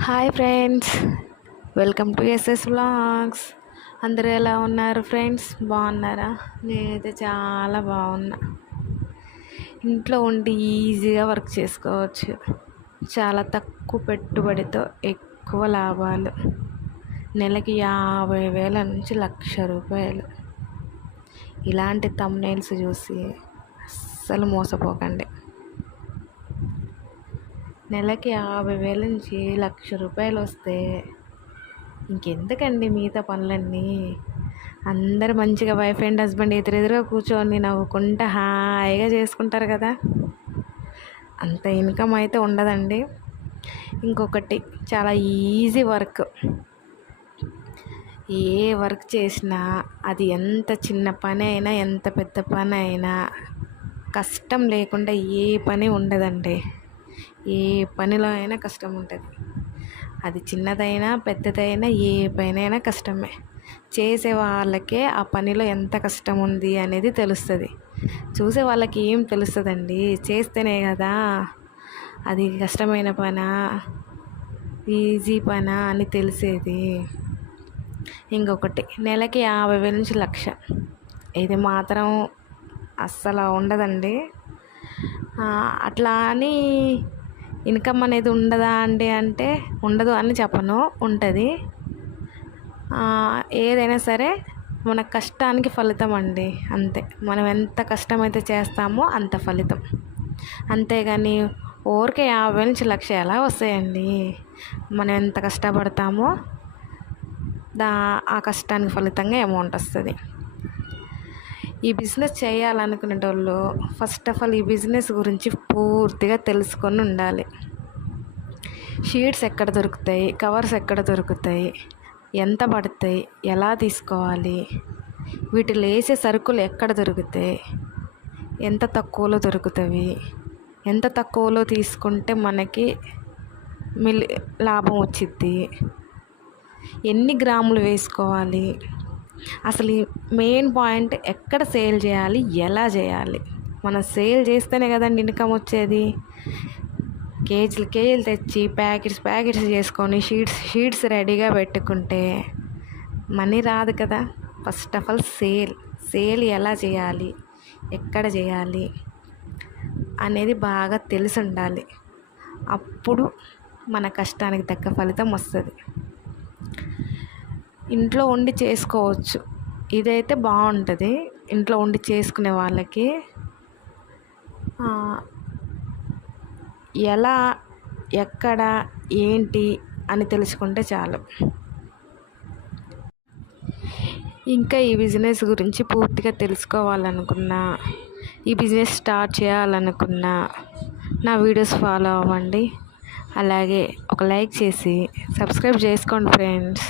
Hi friends welcome to SS blogs అందరూ ఎలా ఉన్నారు ఫ్రెండ్స్? బాగున్నారా? నేనైతే చాలా బాగున్నా. ఇంట్లో ఉండి ఈజీగా వర్క్ చేసుకోవచ్చు. చాలా తక్కువ పెట్టుబడితో ఎక్కువ లాభాలు. నెలకి యాభై వేల నుంచి లక్ష రూపాయలు. ఇలాంటి తమ్నైల్స్ చూసి అస్సలు మోసపోకండి. నెలకి యాభై వేల నుంచి లక్ష రూపాయలు వస్తే ఇంకెందుకండి మిగతా పనులన్నీ? అందరు మంచిగా వైఫ్ అండ్ హస్బెండ్ ఎదురెదురుగా కూర్చొని నవ్వుకుంటా హాయిగా చేసుకుంటారు కదా? అంత ఇన్కమ్ అయితే ఉండదండి. ఇంకొకటి చాలా ఈజీ వర్క్. ఏ వర్క్ చేసినా అది ఎంత చిన్న పని అయినా ఎంత పెద్ద పని అయినా కష్టం లేకుండా ఏ పని ఉండదండి. ఏ పనిలో అయినా కష్టం ఉంటుంది. అది చిన్నదైనా పెద్దదైనా ఏ పనైనా కష్టమే. చేసే వాళ్ళకే ఆ పనిలో ఎంత కష్టం ఉంది అనేది తెలుస్తుంది. చూసే వాళ్ళకి ఏం తెలుస్తుందండి? చేస్తేనే కదా అది కష్టమైన పనా? ఈజీ పనా అని తెలిసేది. ఇంకొకటి నెలకి యాభై వేల నుంచి లక్ష. ఇది మాత్రం అస్సలు ఉండదండి. అట్లా అని ఇన్కమ్ అనేది ఉండదా అండి అంటే ఉండదు అని చెప్పను ఉంటుంది. ఏదైనా సరే మన కష్టానికి ఫలితం అండి అంతే. మనం ఎంత కష్టమైతే చేస్తామో అంత ఫలితం. అంతేగాని ఊరికే యాభై నుంచి లక్ష ఎలా వస్తాయండి? మనం ఎంత కష్టపడతామో దా ఆ కష్టానికి ఫలితంగా అమౌంట్ వస్తుంది. ఈ బిజినెస్ చేయాలనుకునేటోళ్ళు ఫస్ట్ ఆఫ్ ఆల్ ఈ బిజినెస్ గురించి పూర్తిగా తెలుసుకొని ఉండాలి. షీట్స్ ఎక్కడ దొరుకుతాయి? కవర్స్ ఎక్కడ దొరుకుతాయి? ఎంత పడతాయి? ఎలా తీసుకోవాలి? వీటిలో వేసే సరుకులు ఎక్కడ దొరుకుతాయి? ఎంత తక్కువలో దొరుకుతాయి ఎంత తక్కువలో తీసుకుంటే మనకి మిల్ లాభం వచ్చిద్ది? ఎన్ని గ్రాములు వేసుకోవాలి? అసలు మెయిన్ పాయింట్ ఎక్కడ సేల్ చేయాలి ఎలా చేయాలి? మనం సేల్ చేస్తేనే కదండి ఇన్కమ్ వచ్చేది. కేజీలు కేజీలు తెచ్చి ప్యాకెట్స్ ప్యాకెట్స్ చేసుకొని షీట్స్ షీట్స్ రెడీగా పెట్టుకుంటే మనీ రాదు కదా. First of all sale sale ఎలా చేయాలి ఎక్కడ చేయాలి అనేది బాగా తెలిసి ఉండాలి. అప్పుడు మన కష్టానికి తగ్గ ఫలితం వస్తుంది. ఇంట్లో ఉండి చేసుకోవచ్చు. ఇదైతే బాగుంటుంది. ఇంట్లో ఉండి చేసుకునే వాళ్ళకి. ఎలా ఎక్కడ ఏంటి అని తెలుసుకుంటే చాలు. ఇంకా ఈ బిజినెస్ గురించి పూర్తిగా తెలుసుకోవాలనుకున్నా ఈ బిజినెస్ స్టార్ట్ చేయాలనుకున్నా నా వీడియోస్ ఫాలో అవ్వండి. అలాగే ఒక లైక్ చేసి సబ్స్క్రైబ్ చేసుకోండి ఫ్రెండ్స్.